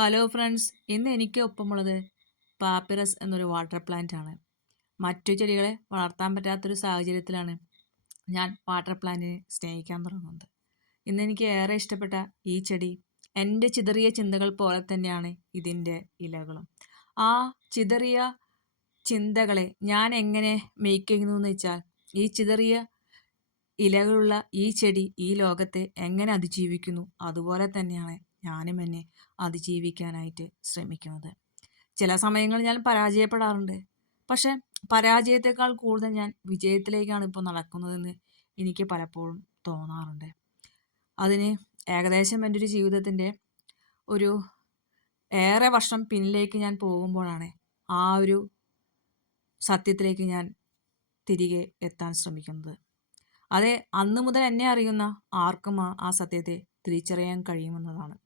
Hello friends, ഇന്ന് എനിക്ക് ഒപ്പമുള്ളത് papyrus എന്നൊരു വാട്ടർ പ്ലാന്റ് ആണ്. മറ്റു ചെടികളെ വളർത്താൻ പറ്റാത്തൊരു സാഹചര്യത്തിലാണ് ഞാൻ വാട്ടർ പ്ലാന്റിനെ സ്നേഹിക്കാൻ തുടങ്ങുന്നത്. ഇന്ന് എനിക്ക് ഏറെ ഇഷ്ടപ്പെട്ട ഈ ചെടി എൻ്റെ ചിതറിയ ചിന്തകൾ പോലെ തന്നെയാണ് ഇതിൻ്റെ ഇലകളും. ആ ചിതറിയ ചിന്തകളെ ഞാൻ എങ്ങനെ മേയ്ക്കുന്നു എന്ന് വെച്ചാൽ, ഈ ചിതറിയ ഇലകളുള്ള ഈ ചെടി ഈ ലോകത്തെ എങ്ങനെ അതിജീവിക്കുന്നു അതുപോലെ തന്നെയാണ് ഞാനും എന്നെ അതിജീവിക്കാനായിട്ട് ശ്രമിക്കുന്നത്. ചില സമയങ്ങളിൽ ഞാൻ പരാജയപ്പെടാറുണ്ട്. പക്ഷെ പരാജയത്തെക്കാൾ കൂടുതൽ ഞാൻ വിജയത്തിലേക്കാണ് ഇപ്പോൾ നടക്കുന്നതെന്ന് എനിക്ക് പലപ്പോഴും തോന്നാറുണ്ട്. അതിന് ഏകദേശം എൻ്റെ ഒരു ജീവിതത്തിൻ്റെ ഒരു ഏറെ വർഷം പിന്നിലേക്ക് ഞാൻ പോകുമ്പോഴാണ് ആ ഒരു സത്യത്തിലേക്ക് ഞാൻ തിരികെ എത്താൻ ശ്രമിക്കുന്നത്. അതെ, അന്ന് മുതൽ എന്നെ അറിയുന്ന ആർക്കും ആ സത്യത്തെ തിരിച്ചറിയാൻ കഴിയുമെന്നതാണ്.